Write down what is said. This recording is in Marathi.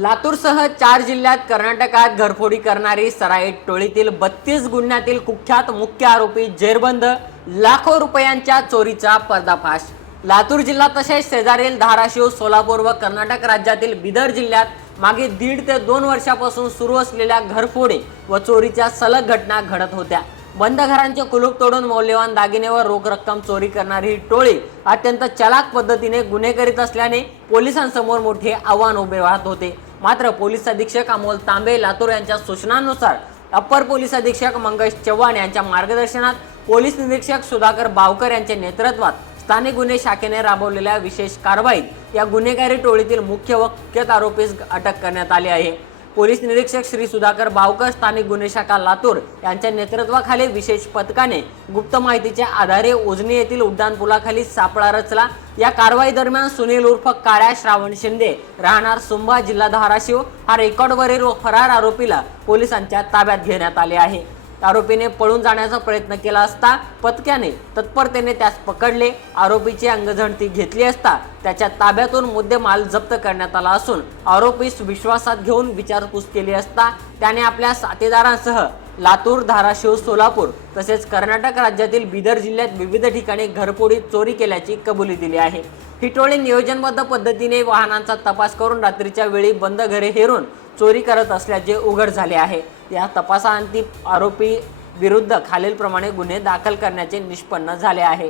लातूरसह 4 जिल्ह्यात कर्नाटकात घरफोडी करणारी सराईत टोळीतील 32 गुन्ह्यातील कुख्यात मुख्य आरोपी जेरबंद, लाखो रुपयांच्या चोरीचा पर्दाफाश। लातूर जिल्हा तसेच शेजारील धाराशिव, सोलापूर व कर्नाटक राज्यातील बिदर जिल्ह्यात मागे 1.5 ते 2 वर्षापासून सुरू असलेल्या घरफोडी व चोरीच्या सलग घटना घडत होत्या। बंद घरांचे कुलूप तोडून मौल्यवान दागिने व रोख रक्कम चोरी करणारी ही टोळी अत्यंत चलाक पद्धतीने गुन्हे करीत असल्याने पोलिसांसमोर मोठे आव्हान उभे राहत होते। मात्र पोलीस अधीक्षक अमोल तांबे लातूर यांच्या सूचनांनुसार अप्पर पोलीस अधीक्षक मंगेश चव्हाण यांच्या मार्गदर्शनात पोलीस निरीक्षक सुधाकर बावकर यांच्या नेतृत्वात स्थानिक गुन्हे शाखेने राबवलेल्या विशेष कारवाईत या गुन्हेगारी टोळीतील मुख्य व कुख्यात आरोपीस अटक करण्यात आली आहे। पोलीस निरीक्षक श्री सुधाकर बावकर, स्थानिक गुन्हे शाखा लातूर यांच्या नेतृत्वाखाली विशेष पथकाने गुप्त माहितीच्या आधारे उजनी येथील उड्डाणपुलाखाली सापळा रचला। या कारवाई दरम्यान सुनील उर्फ काळ्या श्रावण शिंदे राहणार सुंभा, जिल्हा धाराशिव हा रेकॉर्डवरील फरार आरोपीला पोलिसांच्या ताब्यात घेण्यात आले आहे। आरोपीने पळून जाण्याचा प्रयत्न केला असता पथकाने तत्परतेने त्यास पकडले। आरोपीची अंगझडती घेतली असता त्याच्या ताब्यातून मुद्देमाल जप्त करण्यात आला असून आरोपीस विश्वासात घेऊन विचारपूस केली असता त्याने आपल्या साथीदारांसह लातूर, धाराशिव, सोलापूर तसेच कर्नाटक राज्यातील बिदर जिल्ह्यात विविध ठिकाणी घरफोडी चोरी केल्याची कबुली दिली आहे। ही टोळी नियोजनबद्ध पद्धतीने वाहनांचा तपास करून रात्रीच्या वेळी बंद घरे हेरून चोरी करत असल्याचे उघड झाले आहे। या तपासाअंती आरोपी विरुद्ध खालीलप्रमाणे गुन्हे दाखल करण्याचे निष्पन्न झाले आहे।